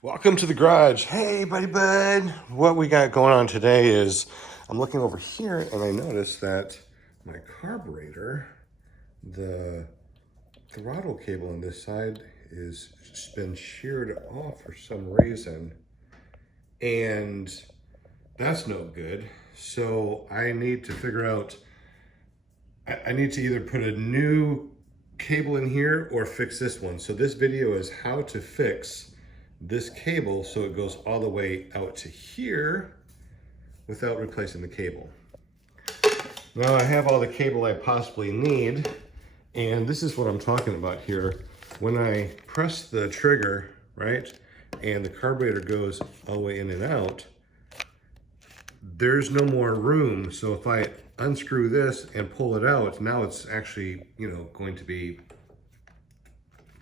Welcome to the garage. Hey, buddy bud. What we got going on today is I'm looking over here and I noticed that my carburetor, the throttle cable on this side is been sheared off for some reason. And that's no good. So I need to figure out, I need to either put a new cable in here or fix this one. So this video is how to fix this cable so it goes all the way out to here without replacing the cable. Now I have all the cable I possibly need, and this is what I'm talking about here. When I press the trigger, right, and the carburetor goes all the way in and out, there's no more room. So if I unscrew this and pull it out, now it's actually, going to be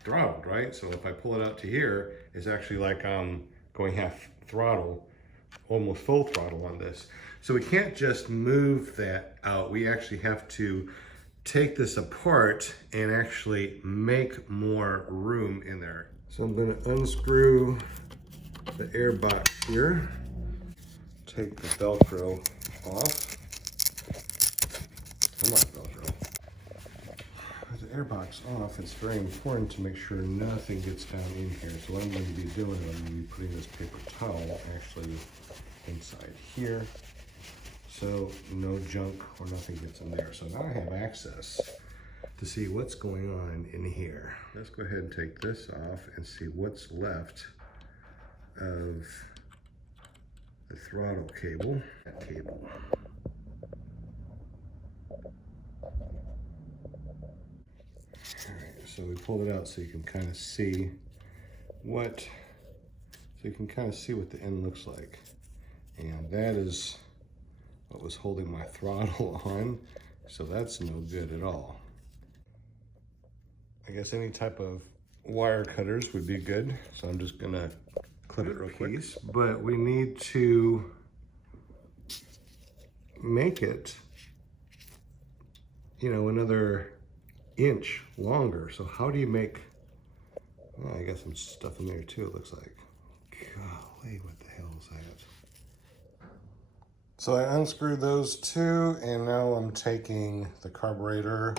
throttled, right? So if I pull it out to here, it's actually like I'm going half throttle, almost full throttle on this. So we can't just move that out. We actually have to take this apart and actually make more room in there. So I'm going to unscrew the air box here, take the Velcro off. Come on, Velcro. With the air box off, it's very important to make sure nothing gets down in here. So what I'm going to be doing is I'm going to be putting this paper towel actually inside here, so no junk or nothing gets in there. So now I have access to see what's going on in here. Let's go ahead and take this off and see what's left of the throttle cable. That cable. So we pulled it out so you can kind of see what the end looks like. And that is what was holding my throttle on. So that's no good at all. I guess any type of wire cutters would be good. So I'm just gonna clip it real quick. But we need to make it, another inch longer. So how do you make, I got some stuff in there too, it looks like. Golly, what the hell is that? So I unscrewed those two, and now I'm taking the carburetor,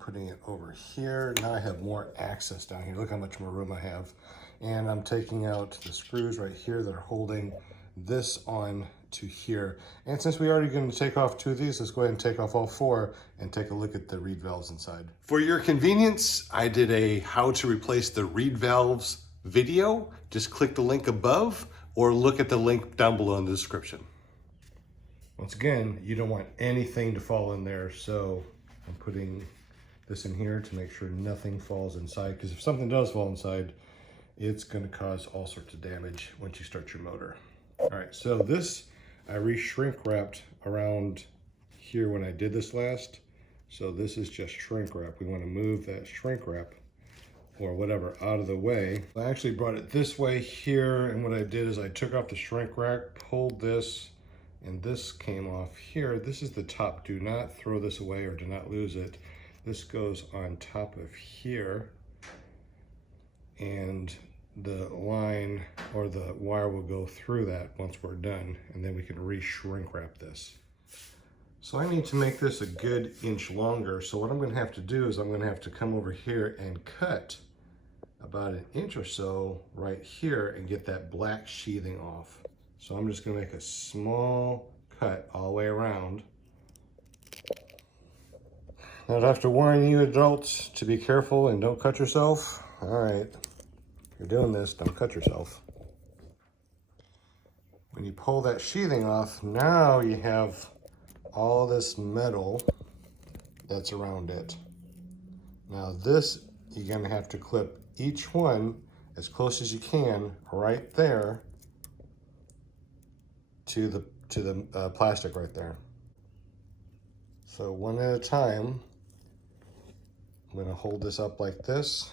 putting it over here. Now I have more access down here. Look how much more room I have. And I'm taking out the screws right here that are holding this on to here. And since we're already going to take off two of these, let's go ahead and take off all four and take a look at the reed valves inside. For your convenience, I did a how to replace the reed valves video. Just click the link above or look at the link down below in the description. Once again, you don't want anything to fall in there, so I'm putting this in here to make sure nothing falls inside, because if something does fall inside, it's going to cause all sorts of damage once you start your motor. All right, so this I re-shrink wrapped around here when I did this last. So this is just shrink wrap. We want to move that shrink wrap or whatever out of the way. I actually brought it this way here, and what I did is I took off the shrink wrap, pulled this, and this came off here. This is the top. Do not throw this away or do not lose it. This goes on top of here, and the line or the wire will go through that once we're done, and then we can re-shrink wrap this. So I need to make this a good inch longer. So what I'm going to have to do is I'm going to have to come over here and cut about an inch or so right here and get that black sheathing off. So I'm just going to make a small cut all the way around. Now I have to warn you adults to be careful and don't cut yourself. All right. You're doing this, don't cut yourself. When you pull that sheathing off, now you have all this metal that's around it. Now this, you're gonna have to clip each one as close as you can right there to the plastic right there. So one at a time, I'm gonna hold this up like this.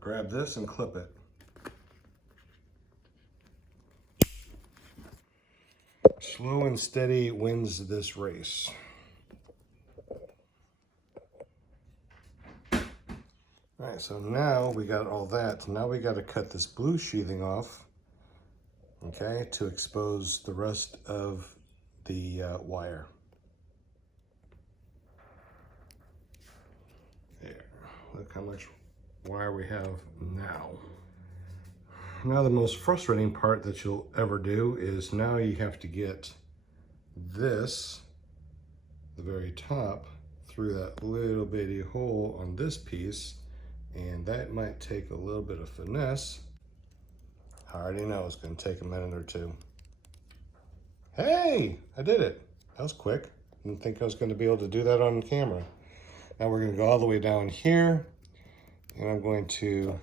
Grab this and clip it. Slow and steady wins this race. All right, right, so now we got all that. Now we got to cut this blue sheathing off, okay, to expose the rest of the wire. There, look how much wire we have now. Now the most frustrating part that you'll ever do is now you have to get this, the very top, through that little bitty hole on this piece, and that might take a little bit of finesse. I already know it's going to take a minute or two. Hey, I did it. That was quick. Didn't think I was going to be able to do that on camera. Now we're going to go all the way down here, and I'm going to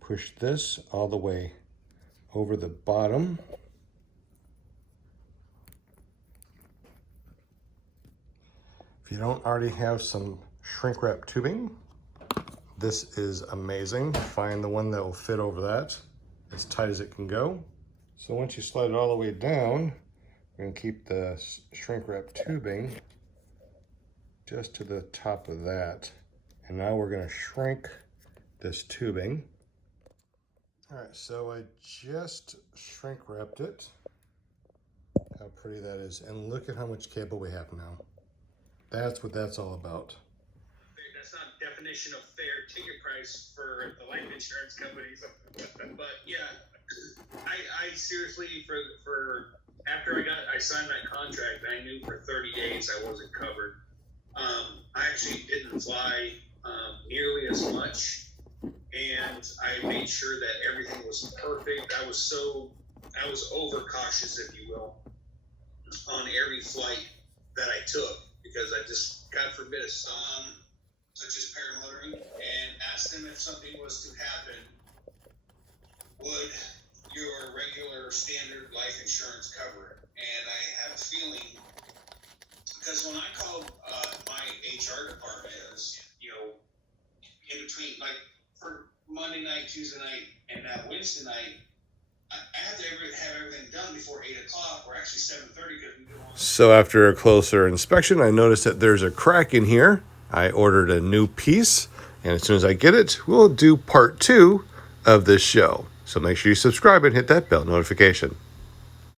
push this all the way over the bottom. If you don't already have some shrink wrap tubing, this is amazing. Find the one that will fit over that, as tight as it can go. So once you slide it all the way down, we're going to keep the shrink wrap tubing just to the top of that. And now we're going to shrink this tubing. All right, so I just shrink wrapped it. How pretty that is. And look at how much cable we have now. That's what that's all about. That's not definition of fair ticket price for the life insurance companies. But yeah, I seriously, for after I signed that contract, I knew for 30 days I wasn't covered. I actually didn't fly nearly as much, and I made sure that everything was perfect. I was overcautious, if you will, on every flight that I took, because I just, God forbid, such as paramotoring, and asked them if something was to happen, would your regular standard life insurance cover it? And I have a feeling, because when I called my HR department, it was, in between, like for Monday night, Tuesday night, and now Wednesday night, I had to have everything done before 8 o'clock, or actually 7:30, because we do on. So after a closer inspection, I noticed that there's a crack in here. I ordered a new piece, and as soon as I get it, we'll do part 2 of this show. So make sure you subscribe and hit that bell notification.